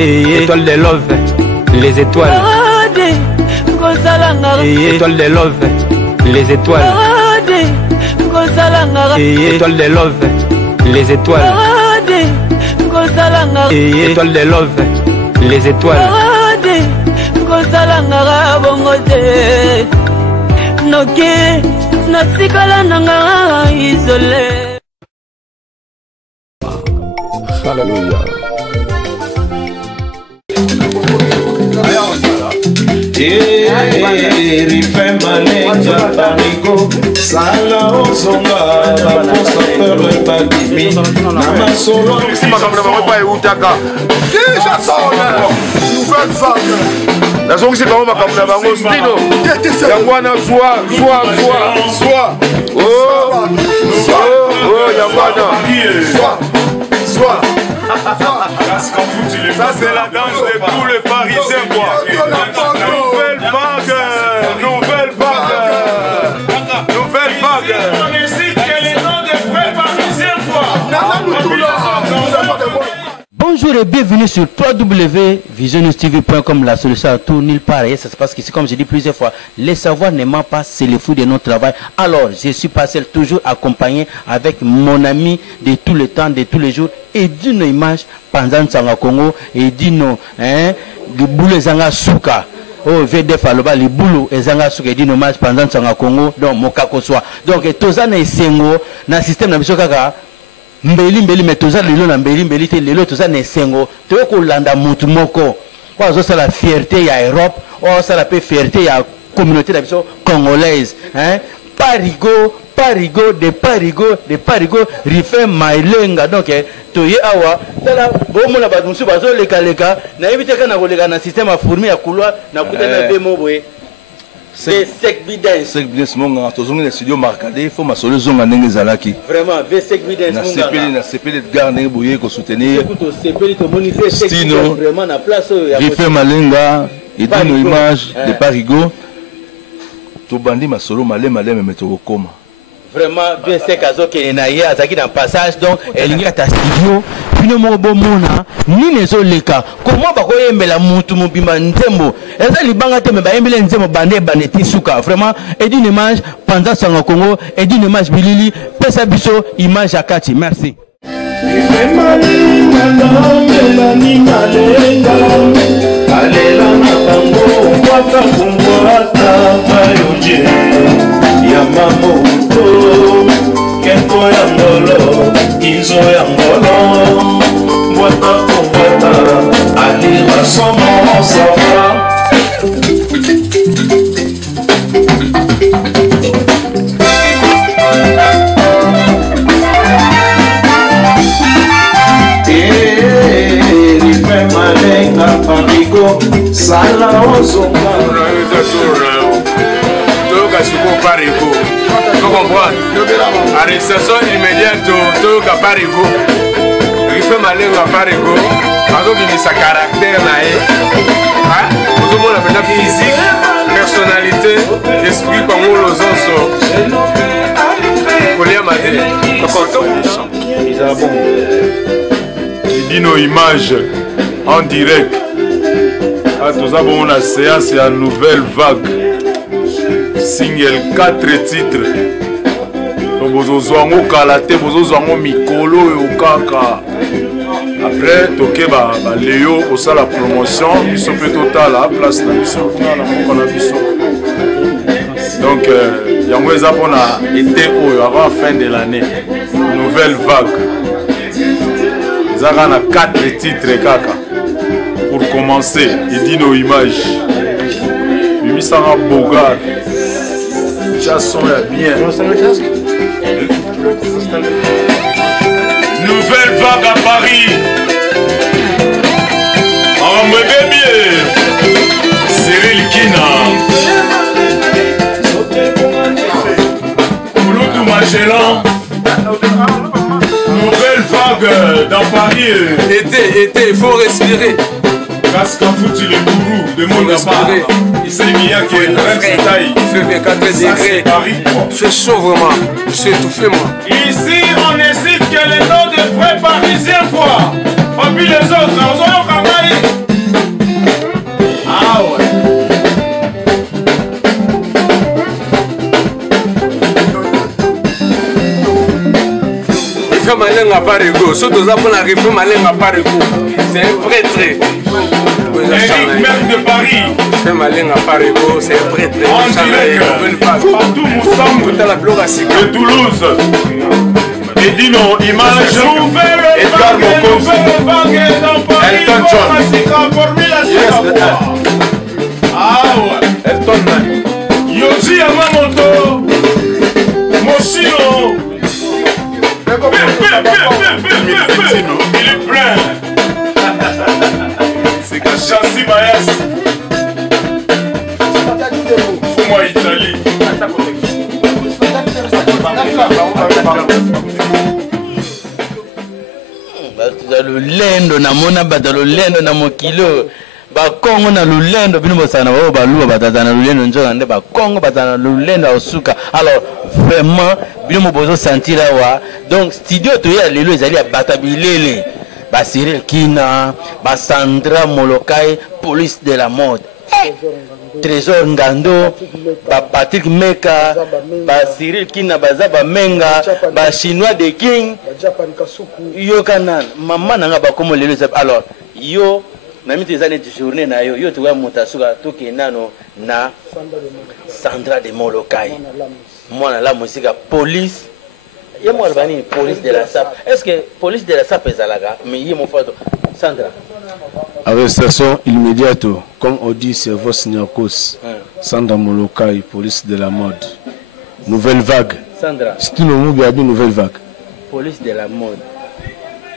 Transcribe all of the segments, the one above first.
Étoile de love, les étoiles. Étoile de love, les étoiles. Étoile de love, les étoiles. Étoile de love, les étoiles. Alléluia. Rife malenga barigo sala ozonga baposa peur badimi na masolo nazongisi bango makambo na bango stino yango wana yango wana ça c'est la danse de tous les Parisiens quoi. Nouvelle vague. On décide que les noms des vrais Parisiens quoi. Bonjour et bienvenue sur www.visionnewstv.com, la solution à tout, nulle part. Et ça se passe qu'ici, comme j'ai dit plusieurs fois, les savoirs ne mentent pas, c'est le fruit de notre travail. Alors, je suis passé toujours accompagné avec mon ami de tout le temps, de tous les jours, et d'une image, pendant Sanga Congo, et d'une, le boulot Zanga Souka. Oh, VDF aloba les boulot et Zanga Souka, et d'une image pendant Sanga Congo, donc Mokako soit. Donc, tout ça, n'est sengo, dans le système de Kaka. Mbeli mais toza lelo na mbeli te lelo toza na sengo to ko landa mutu moko kwa zo la fierté ya Europe o ça la pe fierté ya communauté la biso congolaise parigo de parigo rife mailenga donc to ye awa tala bo mona ba musu bazo leka na ibite kana ko leka na système a fourmi ya kulwa na kutana be moboye V5 Bidens. V5 Bidens, mon tozongi na studio marcadé, il faut ma solution à ndenge zalaki. Vraiment, V5 Bidens. Na CPL de garde boye ko soutenir. Écoute, CPL to bonifier Stino vraiment na place Rife Malenga et nos images de Parigo. To bandi ma solo malema mais to koma. Vraiment, V5 azoke na ye azaki dans passage donc elingi ta studio. Bino mo bomona ni nezo leka comment ba koyembela mutu mobimba nzembo eza libanga te me ba yembela nzembo bande baneti suka vraiment et d'une image pendant Sanga Congo et d'une image bilili pesa biso image akati merci Izo ya ngolo Mwata kumbata Alira somo safa Rife malenga parigo Sala ozonga Toka suko parigo tu comprends? Arrestation immédiate Toka parigo Rife malenga parigo Pardon qui sa caractère tout le monde a maintenant physique, personnalité, esprit comme on les ansos. Colia Madé. Il dit nos images en direct. À tous avons la séance et une nouvelle vague. Single 4 titres. Bozozwango kalate, bozozwango mikolo et okaka. Après, toke ba Léo au la promotion, ils sont plutôt à la place na biso on a biso. Donc yango eza pona été avant la fin de l'année. Nouvelle vague. Zara na 4 titres kaka. Pour commencer, il dit nos images. Lui sera Bogart. Chasson est bien. Nouvelle vague à Paris. En bébé, Cyril Kina. Mouloudou Magellan. Nouvelle vague dans Paris. Été, il faut respirer. Casque à foutu le gourou de mon respirer. Ici, il y a qui est il fait 24 degrés. Il fait chaud vraiment. Je suis étouffé moi. Ici, on décide que les noms des vrais Parisiens quoi. Et puis les autres, on s'en va. Riffé Malenga Parigo. Surtout ça pour la Riffé Malenga Parigo. C'est un prêtre. Eric, maire de Paris. Riffé Malenga Parigo, c'est un prêtre. En direct. Partout Moussambe. Toute la Blorasica. De Toulouse. Et dis non, image. Edgar Mokosi. Elton John. Ah ouais. Elton John. Yoshi Yamamoto. Moshino. Il est plein. C'est qu'à Chassi Mayas. Fous-moi Italie. bato lolendo namona bato lolendo na mokilo bakongo na lolendo bino bosana bao baluba batata na lolendo nzoka nde bakongo batana na lolendo osuka. Alors vraiment bino mobozo sentir awa donc studio toya lelo ezali ya bata bilele ba Cyril Kina ba Sandra Molokai police de la mode Trésor Ngando ba Patrick Meka ba Cyril Kina baza ba Menga ba Chinois de King yo kanan mama nanga ba komo lelo. Alors yo na miti ezane de journée na yo yo tuwa mutasuka tokenano na Sandra de Molokai mwana la musique police ya mwana bani police de la SAP. Est-ce que police de la SAP ezalaga mais yé mon photo Sandra arrestation immédiate, comme on dit, c'est vos Signakos. Sandra Molokai, police de la mode. Nouvelle vague. Sandra. C'est une nouvelle vague. Police de la mode.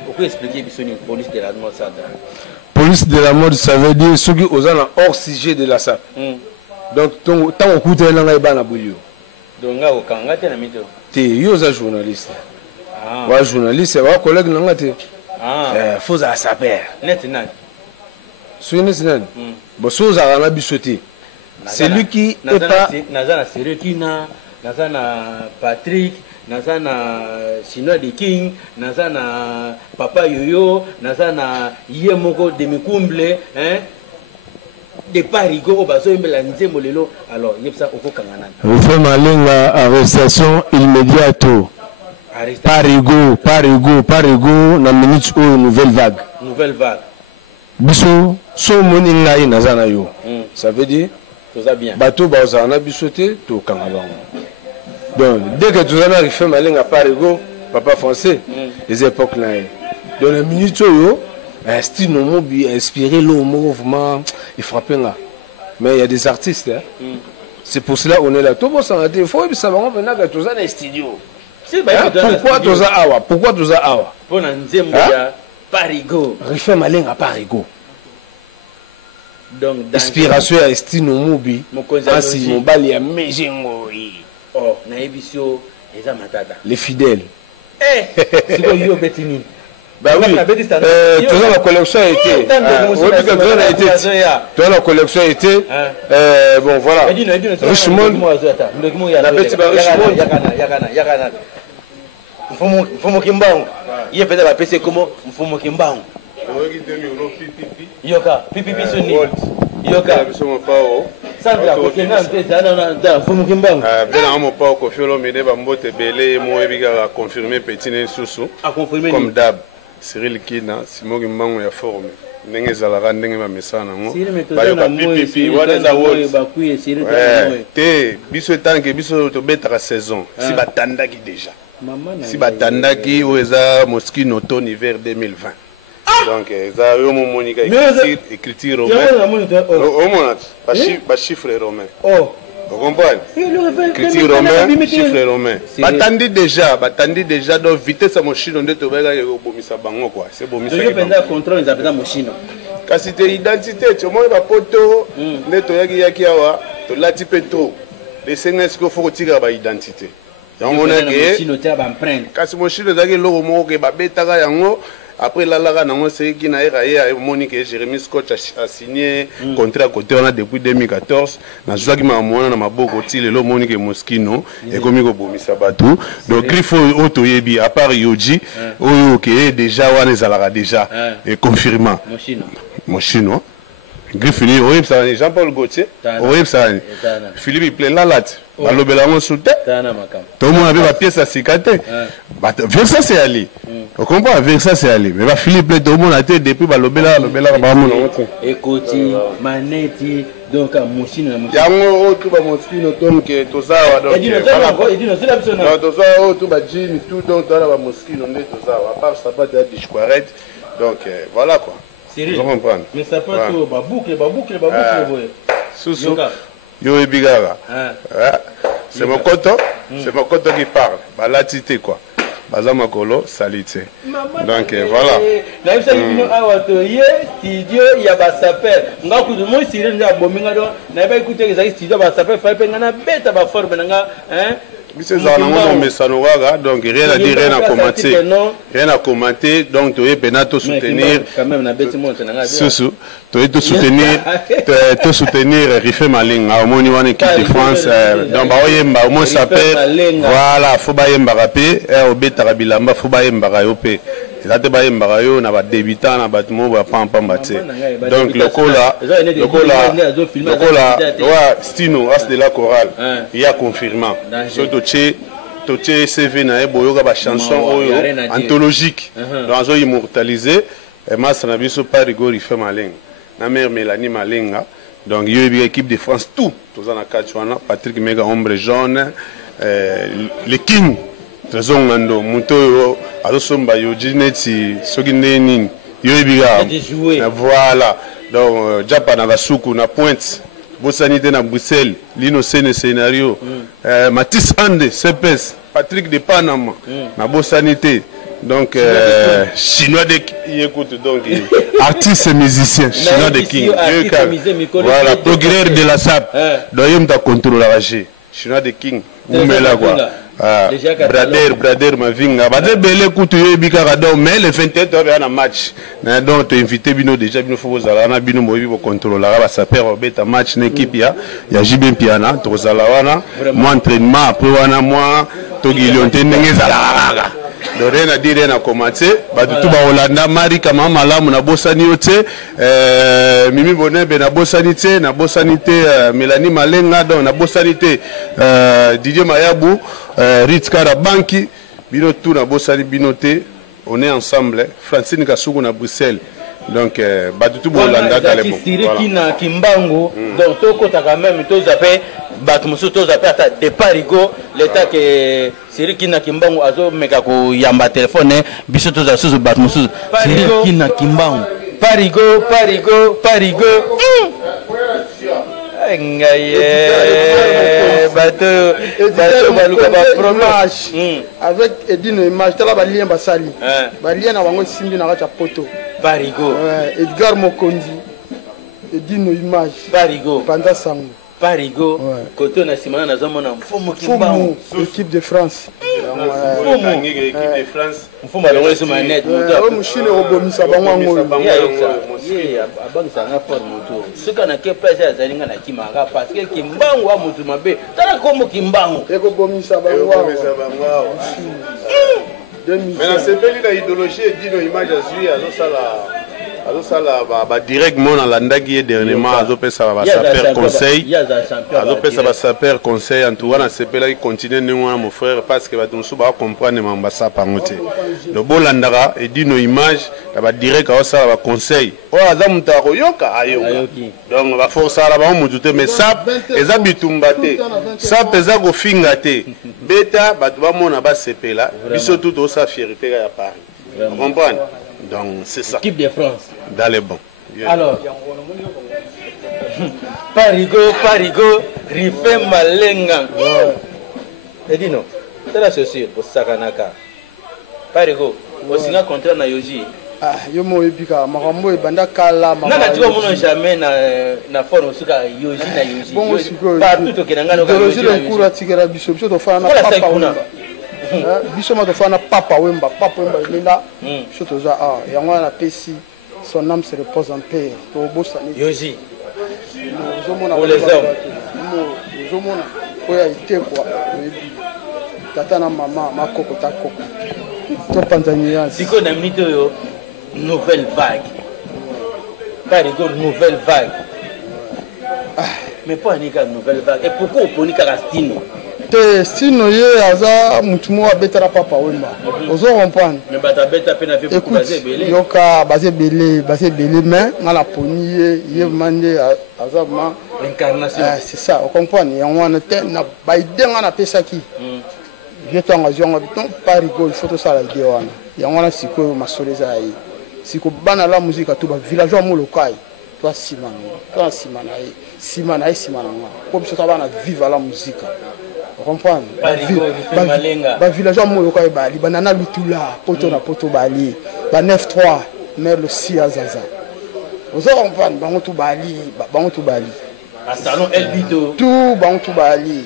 Pourquoi expliquer que c'est police de la mode, Sandra? Police de la mode, ça veut dire ceux qui osent hors sujet de la SAP. Donc, tant qu'on coûte un an, il y a un bouillon. Donc, là, quand on a un mytho. Tu es un journaliste. Ah. Un journaliste, c'est un collègue. Ah. Faut à sa père. Net, net. C'est lui qui est pas. Nazana Cyril Kina, Nazana Patrick, Nazana Chinois de King, Nazana Papa Yoyo, Nazana Yemoko de Mikumble, hein? De Parigo, au baso Melanze Molelo. Alors, Yepsa Oko Kanganan. Vous faites malinga arrestation immédiate. Parigo, na minute ou nouvelle vague. Nouvelle vague. Biso, so moni ngai nazana yo. Ça veut dire tout ça bien. Bateau bazana bisoté to kangalong. Donc dès que tu as fait malinga Parigo, papa français, les époques là. Dans la minute yo, style nomo bi inspiré le mouvement il frappe là. Mais il y a des artistes hein. C'est pour cela on est là. Tout bon ça il faut que ça va venir que tu as un studio. Pourquoi tu as awa? Pourquoi tu as awa? Pour nzembo ya Parigo. Refait malinga Parigo. Donc inspiration à Estino Mubi. Ainsi mon bali ya mejengo. Oh, na ebisio eza matata. Les fidèles. C'est quoi yo betini? Bah oui. Tu as la collection a été. Tu as la collection a été. Bon voilà. Richemont. Yakana. Mfumo Kimbangu. Yeye pesa ba pesa como Mfumo Kimbangu. Yoka, pipi soni. Yoka. Sandra ko kenga mpesa na Mfumo Kimbangu. Bela mo pa ko fiolo mede ba mbote belé mo ebiga confirmer petit nsusu. Comme d'hab. Cyril Kina, Simon Kimbangu ya forme. Ndenge zalaka ndenge ba mesana ngo. Bayoka pipi wana za word. Te biso tanke biso to betaka saison. Si batandaki déjà. Si batandaki oza Moskino automne hiver 2020. Donc ça yo mo monika écriture romain. Au moins ba chiffre romain. Oh. Vous comprenez? Écriture romain, chiffre romain. Batandi déjà donc vitesse à Moschino nde to bega ko bomisa bango quoi. C'est bomisa. Je pense que contrôle ils appellent Moschino. Kasi te identité, tu moi ba poto nde to yaki awa to lati petro. Les sénès ko faut tirer ba identité. On a que kasi Moschino zaki logo moko ke ba betaka yango. Après la nango c'est qui na era Monique Jérémy Scott a signé contrat côté on a depuis 2014 na joaki ma mona na maboko ti lelo Monique Moschino et komi ko bomisa batu donc il faut otoyebi à part Yoji oyo ke déjà wana ezalaka déjà et confirmant Moschino Griffini Jean-Paul Gauthier Philippe Plein la latte balobela ngo soute tout le monde avait ma pièce à cicater vers ça c'est allé on comprend vers ça c'est allé mais Philippe tout le monde a été depuis balobela ba mon ekoti maneti donc machine yango tout ba machine donc to ça donc edino c'est la personne non to ça tout ba jean tout donc dans la mosquée on est tout ça à part ça pas de disquarette donc voilà quoi sérieux vous comprenez mais ça pas tout ba boucle Soussou yo ebigaga c'est mon coton qui parle balatité quoi baza makolo salite donc voilà na bisa bino awa to ye studio ya ba saper ngaku mo sire nja bominga do na ba écouter que ça studio ba saper fa pe ngana beta ba forme nga Monsieur Zanango Messanoraga, donc rien à dire, rien à commenter, donc tu es pénal te soutenir. Quand même, na bête monte na Soussou, tu es te soutenir Rifé Maling, à Omoni One équipe de France, donc Baoyemba, au moins ça fait, voilà, faut Bayemba rapé, au Betarabilamba, faut Bayemba Rayopé. Là, tu vas y na ba débutant na bâtiment ba pam baté. Donc le cola, ouais, Stino, as de la chorale. Il y a confirmant. Surtout Toché CV na boyoga ba chanson anthologique. Dans un immortalisé et Mas na biso pas rigori fait malin. Na mère Mélanie Malinga. Donc il y a une équipe de France tout. Tous en Akachwana, Patrick Mega Ombre Jaune, les King. Trésor ngando muto alosomba yo jineti soki neni yo ebiga voilà donc japa na basuku na pointe bosanité na Bruxelles lino scénario Matisse Ande CPS Patrick de Panama na bosanité donc chinois de écoute donc artiste et musicien chinois de King voilà procureur de la SAP donc yom ta contrôle la chinois de King umela quoi Brader Mavinga bade belé kutu yebika kadon mais le 21 heures na match donc tu invité bino déjà bino faut zala na bino moyi bo contrôler ba saper beta match na équipe ya JB Piana to zala wana moi entraînement après wana moi to gilionte ndenge zala donc rien à dire rien à commenter batu tout ba Hollanda mari kama malamu na bosani yote Mimi Bonembe na bosanité Mélanie Malenga donc na bosanité Didier Mayabou Ritz Karabanki bino tout na bosani binoté on est ensemble Francine Kasugu na Bruxelles donc batu tout Hollanda dans les bons voilà Kimbangu donc toko ta quand même to zappé batu musu to zappé ata de Parigo l'état que Siriki na Kimbangu azo meka ko yamba téléphone biso to za susu batu musu Siriki na Kimbangu Parigo bateau baluka ba fromage avec Edino image tala ba lien basali ba lien na wango simbi na kacha poto Parigo Edgar Mokondi Edino image Parigo Panda Sango Parigo koto na simana na zama na mfumo Kimbangu équipe de France équipe de France mfumo le weso manette o mushine obomisa bangwango abangisa na forme to suka na ke pesa ya zalinga na kimanga parce que Kimbangu wa mutu mabe tala komo Kimbangu eko bomisa bangwango mais na sepeli na idéologie Edino image azui azosala ba direct mon na landaki dernièrement azopesa ba saper conseil en tout wana sepela qui continue ningwa mon frère parce que bato musu ba comprendre mambasa pangote le bolandaka Edino image ba direct azosala ba conseil o azamu ta koyoka ayoka donc ba force ala ba mutu te mais ça eza bitumba te ça pesa ko finga te beta bato ba mona ba sepela biso tout osa fierté ya Paris vous comprenez. Donc c'est ça. Équipe de France. Dans les bons. Alors, Parigo, Rifé Malenga. Edino, c'est la chaussure pour Sakanaka. Parigo, aussi un contrat na Yoji. Ah, yo mo ebika makambo ebanda kala makambo. Nana tu vas jamais na forme suka Yoji na Yoji. Bon siko. Partout to kenanga no Yoji le kura tikera biso to fa na papa wemba. Biso ma to fa na papa wemba linda. Surtout ça yango na pesi son âme se repose en paix. To bossa ni. Yoji. Pour les hommes. Zomona oya ite kwa. Tata na mama makoko ta koko. To Tanzania. Siko na minute yo. Nouvelle vague. Parigo, nouvelle vague. Mais pas une nouvelle vague. Et pourquoi on poni Stino? Stino ye aza mutumo abetara papa wemba. Ozo comprendre. Mais bata beta pena fait beaucoup basé belé. Yoka basé belé mais ngala poni ye mande aza ma l'incarnation. C'est ça, on comprend. Et on a na baide ngana pesaki. Je t'engage en habitant pas rigole photo ça la idée wana. Ya ngana siko masoleza yi. Siko bana la musique à tout ba villageois molokai. Toi simana. Toi simana yi. Simana comme ça va vivre la musique. On comprend. Ba villageois molokai bali banana lutula poto na poto bali. Ba 9-3 mer le Siazaza. Vous comprenez bango tout bali. À salon Elbito. Tout bango tout bali.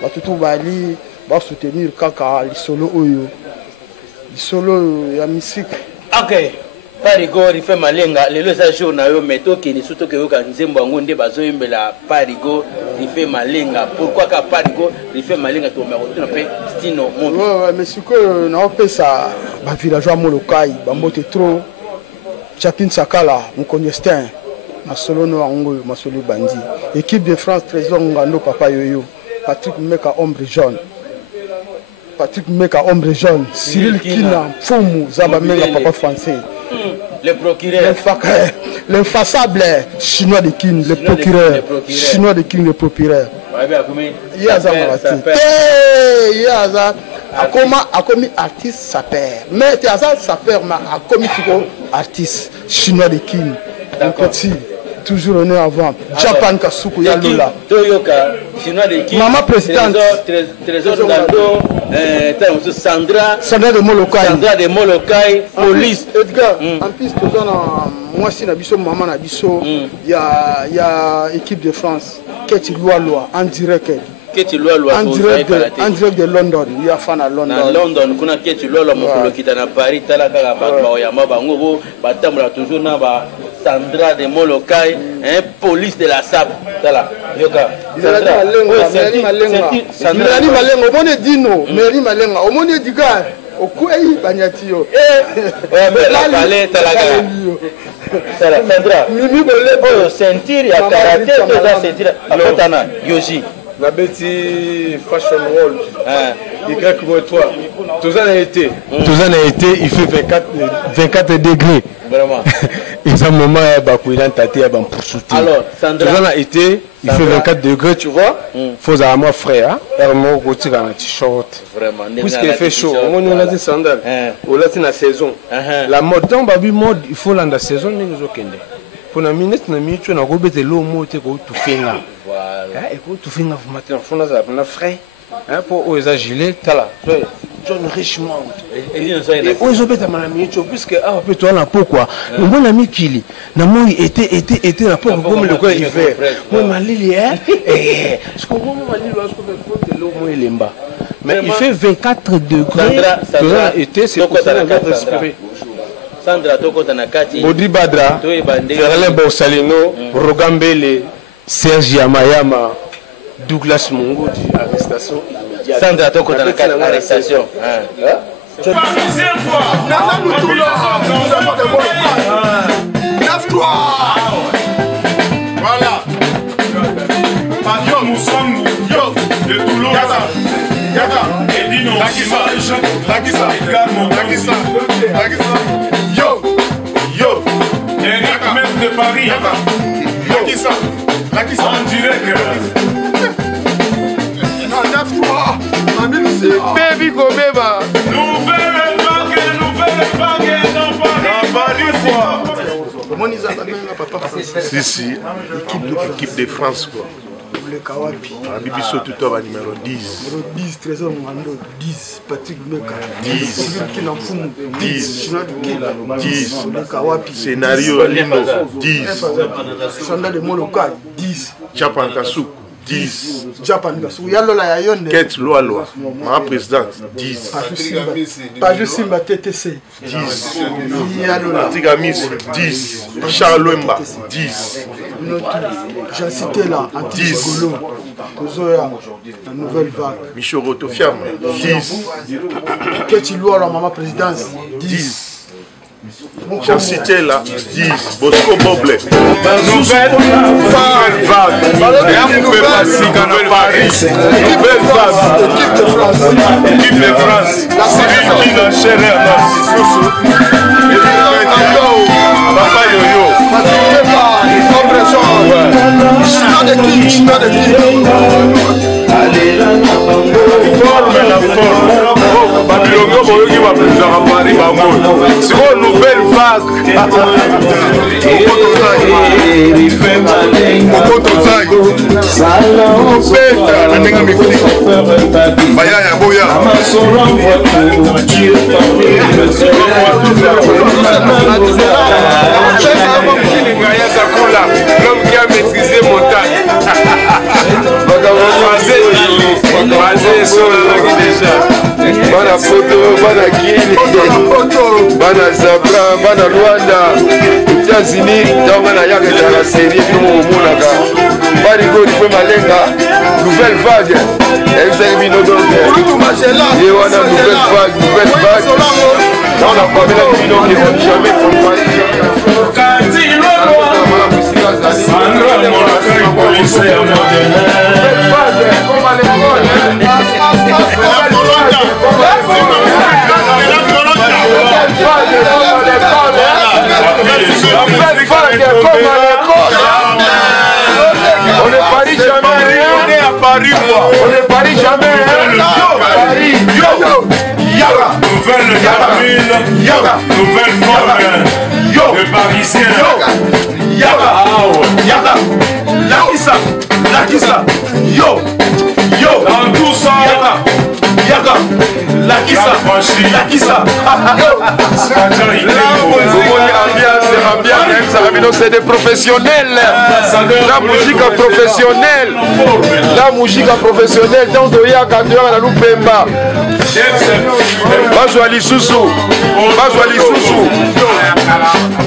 Ba tout bali. Va soutenir kaka lisolo oyo lisolo ya musique. Ok, Parigo rife malenga lelo sa jour na yo meto ke ni suto ke yo ka nzembo ngo nde bazo yembela Parigo rife malenga. Pourquoi ka Parigo rife malenga to me retourne pe Stino mon. Ouais mais ce que na opesa ba villageois molokai ba mbote trop Chapin Sakala mon connaisseur na solo no ngo masolo bandi équipe de France trésor ngando papa yoyo Patrick Meka ombre jaune. Cyril Kina, Foumou, Zabamenga, papa français. Le procureur. L'infaçable chinois de King, le procureur. Chinois de King, le procureur. Yaza a commis artiste sapeur. Mais Yaza sapeur a commis artiste chinois de King. Toujours honneur avant. Japan Kasuku Yalola. Toyoka, chinois de King. Maman présidente. Trésor Ngando. Sandra de Molokai, police. Edgar, en plus, moi, si Nabiso, maman Nabiso, il y a équipe de France, Keti Loa, en direct. En direct de London, il y a fan à London. London, on a Keti Loa, mon qui est à Paris, Talaka, Bango, Batamla, toujours Naba. Sandra de Molokai, police de la SAP. Tala, Yoka. Sandra Malenga, Dino, Mary Malenga, au monde du gars, au Kouaï, Bagnatio. Sandra, sentir, il y a karaté, sentir, Apotana, Yoshi. La bêtise Fashion World, Y-3, tout ça a été, il fait 24 degrés. Vraiment. Et ça, moment, il y a pour soutenir. Alors, Sandra. Tout ça a été, il fait 24 degrés, tu vois. Il faut à moi frère, mon côté dans un t-shirt. Vraiment. Puisqu'il fait chaud, on a dit sandales, on a dit la saison. La mode, dans la mode, il faut la saison, nous aucun. Pour la minute, on a mis l'eau, monter pour tout finir. Voilà. Et pour tout finir, vous mettez un frais. Pour aux agilés, là. John Richmond. Et où ils ont fait ma amie, puisque ah peut toi la pourquoi. Mon ami Kili, n'a moi était la peau comme le quoi il fait. Moi ma lili ce qu'on m'a dit lorsqu'on fait de l'eau moi il est bas. Mais il fait 24 degrés. Sandra été c'est pour ça qu'on respirer. Sandra toko tanakati. Bodri Badra. Ferlin Borsalino, Rogambele, Serge Yamayama, Douglas Mongodi, arrestation. Sandra toko tanakati arrestation. Deuxième fois. Nana Moutoula, nous avons des bons 9-3. Voilà. Yo, nous sommes de Toulon. Yaka. Edino. Lakissa. Yo. Eric même de Paris. Lakissa. En direct. Non, 9-3. Baby Gomeba. Nouvelle vague dans Paris. Comment ils appellent papa français? Si, équipe de France quoi. Le Kawapi. Bibiso Tutoba numéro 10. Numéro 10, Trésor Mando, 10, Patrick Meka, 10, 10, 10, le Kawapi. Scénario Lino, 10, Sanda de Moloka, 10, Japan Kasuk, 10, Japan Kasuk, Yalola Yayonde, Kate Loaloa, ma présidente, 10, Pajou Simba TTC, 10, Yalola, Tigamis, 10, Charles Wemba, 10, j'ai cité là, Antigolo, Kozoya, la nouvelle vague, Michel Rotofiam, 10, Keti Loala, maman présidence, 10, J'ai cité là, 10, Bosco Boblé. Nouvelle vague. Rien ne peut passer quand on Paris. Nouvelle vague. Équipe de France. Cyril qui n'a cherché à Papa Yo-Yo. Forme la forme. Babilongo boyoki bapesaka Paris bango. Sikoyo nouvelle vague. Mokotozayi Beta na ndenge mikuli Bayaya boya L'homme qui a maîtrisé montagne. Basé sur la langue déjà. Bana photo, bana Guinée, bana Zabra, bana Rwanda, États-Unis, dans la série, nous au Moulaka. Barigo, il faut malenga, nouvelle vague. Elle s'est mis nos deux. Et on a nouvelle vague. Dans la première minute, ils vont jamais comparer. On ne parie jamais rien. On est à Paris, moi. On ne parie jamais rien. Paris, Yaga. Nouvelle Yamine. Yaga. Nouvelle forme. De Parisien. Yaga. Yaga. Lakissa. Yo. Dans tout ça. Yaga. Lakissa. C'est des professionnels. La musique professionnelle. La musique professionnelle. Donc, il y a quand même la Loupemba. Bazwali Susu.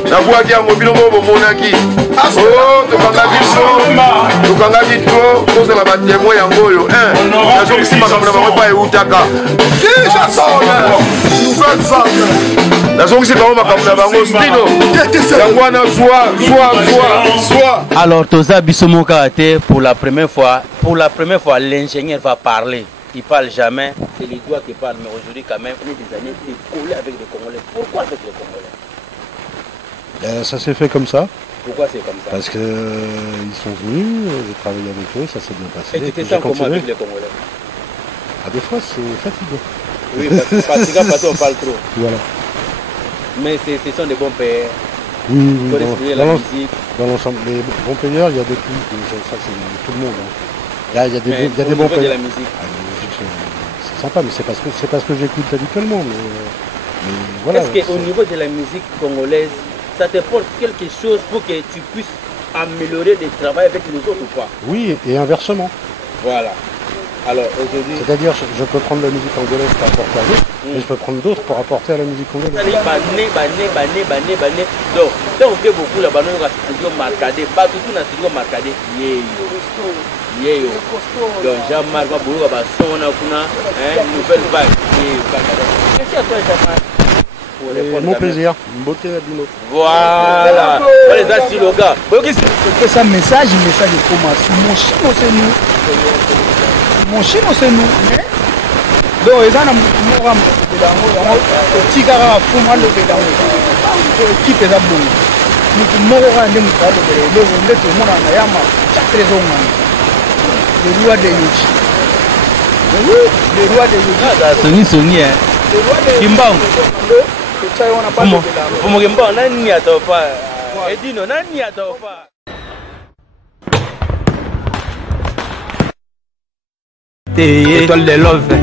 La voix qui a mobile au Monaki. Oh, tu vas la vision. Tu vas la vision. Tu vas la témoin en Goyo. La chose qui m'a pas Utaka. La chose qui m'a Alors, Toza Bissomo Karaté, pour la première fois, l'ingénieur va parler. Il parle jamais, c'est les doigts qui parlent, mais aujourd'hui quand même, il y a des années, il est collé avec les Congolais. Pourquoi avec les Congolais? Ça s'est fait comme ça. Pourquoi c'est comme ça? Parce qu'ils sont venus, j'ai travaillé avec eux, ça s'est bien passé. Et tu te sens comment avec les Congolais? Des fois, c'est fatigué. Oui, parce qu'on parle trop. Voilà. Mais ce sont des bons pères. Oui, dans l'ensemble, les bons payeurs, il y a de tout. Ça, c'est tout le monde. Il y a des bons payeurs. De la musique. C'est sympa, mais c'est parce que j'écoute habituellement. Mais voilà. Est-ce qu'au niveau de la musique congolaise, ça te porte quelque chose pour que tu puisses améliorer le travail avec les autres ou pas? Oui, et inversement. Voilà. Alors aujourd'hui. C'est-à-dire, je peux prendre la musique angolaise pour apporter à d'autres, mais je peux prendre d'autres pour apporter à la musique congolaise. Donc, on fait beaucoup là-bas, dans le studio Marcadé, pas tout dans le studio Marcadé. Donc, Jean-Marc, nouvelle vague. Merci à toi, Jean-Marc. Mon plaisir. Beauté à Bino. Voilà. Les asilogas. C'est ça, message pour moi. Mon chino, c'est nous. Mon chino, c'est nous. Donc, ils ont un programme de l'amour. Petit gars, fou, moi, le pédalo. Qui est là, bon. Nous, Mora, nous, nous, le roi de Yuchi. Le roi de Yuchi. Sony, hein. Kimbang. Kimbang, nani atofa. Edino, nani atofa. Étoile de love,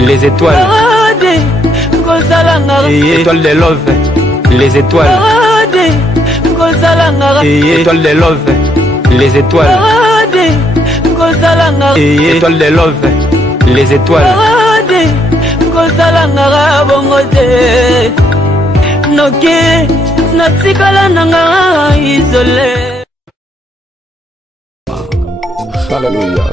les étoiles. Étoile de love, les étoiles. Étoile de love, les étoiles. Étoile de love, les étoiles. Hallelujah.